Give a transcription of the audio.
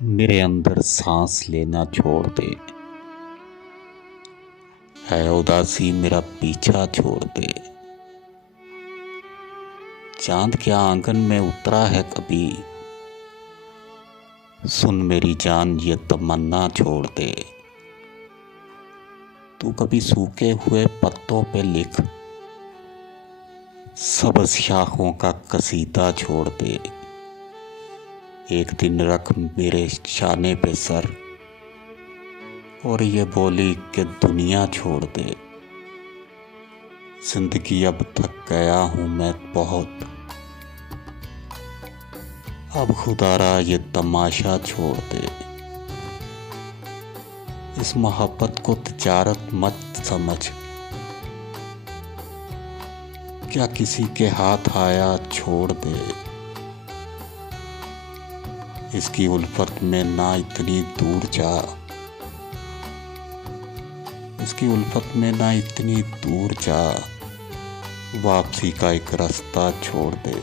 मेरे अंदर सांस लेना छोड़ दे, है उदासी मेरा पीछा छोड़ दे। चांद क्या आंगन में उतरा है कभी, सुन मेरी जान ये तमन्ना छोड़ दे। तू कभी सूखे हुए पत्तों पे लिख, सब्ज़ शाखों का कसीदा छोड़ दे। एक दिन रख मेरे शाने पे सर और ये बोली कि दुनिया छोड़ दे। जिंदगी अब थक गया हूँ मैं बहुत, अब खुदारा ये तमाशा छोड़ दे। इस मोहब्बत को तिजारत मत समझ, क्या किसी के हाथ आया छोड़ दे। इसकी उल्फत में ना इतनी दूर जा, इसकी उल्फत में ना इतनी दूर जा। वापसी का एक रास्ता छोड़ दे।